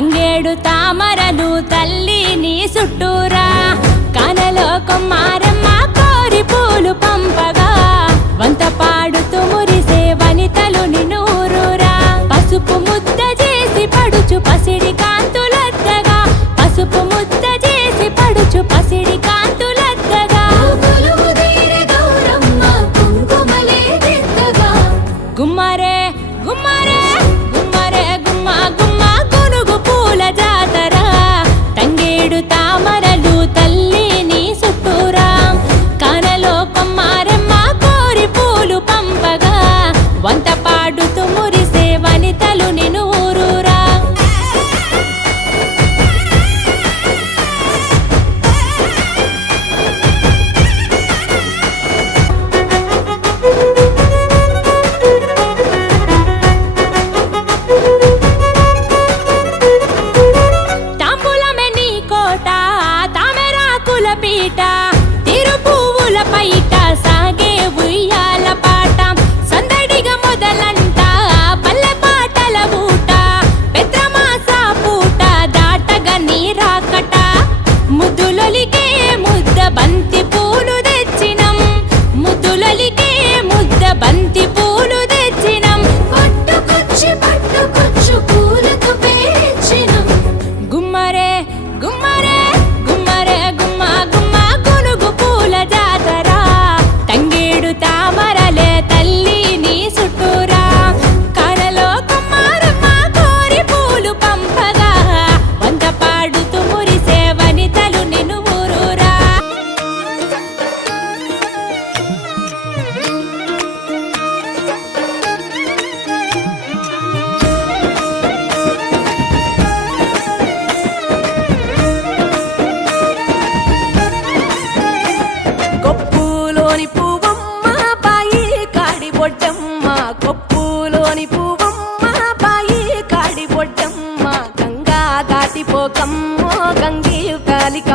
తంగేడు తామరలు తల్లి నీ చుట్టూరా కనలో కొమ్మారమ్మ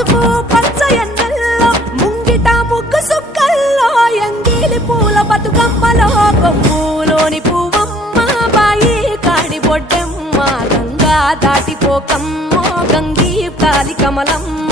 పసుపు పచ్చ ఎన్నెల్లో ముంగిట ముగ్గు సుక్కల్లో ఎంగిలి పూల బతుకమ్మలో కొమ్ములోని పువ్వమ్మ బాయి కాడి బొడ్డమ్మ గంగా దాటిపోకమ్మో గంగీ తాలి కమలమ్మ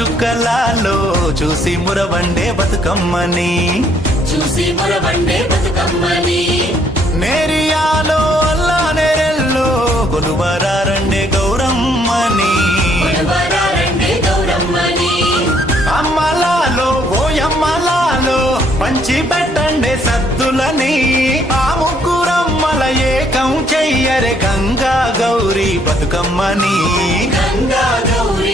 చుక్కలాలో చూసి మురవండే బతుకమ్మని. చూసి మురబండే బతుకమ్మని. నేరియాలో అల్లా నేరెల్లో కొలువరారండే గౌరమ్మని. అమ్మలాలో ఓ అమ్మలాలో పంచి పెట్టండే సద్దులని. ఆ ముగ్గురమ్మల ఏకం చెయ్యరే గంగా గౌరీ బతుకమ్మని. గంగా గౌరీ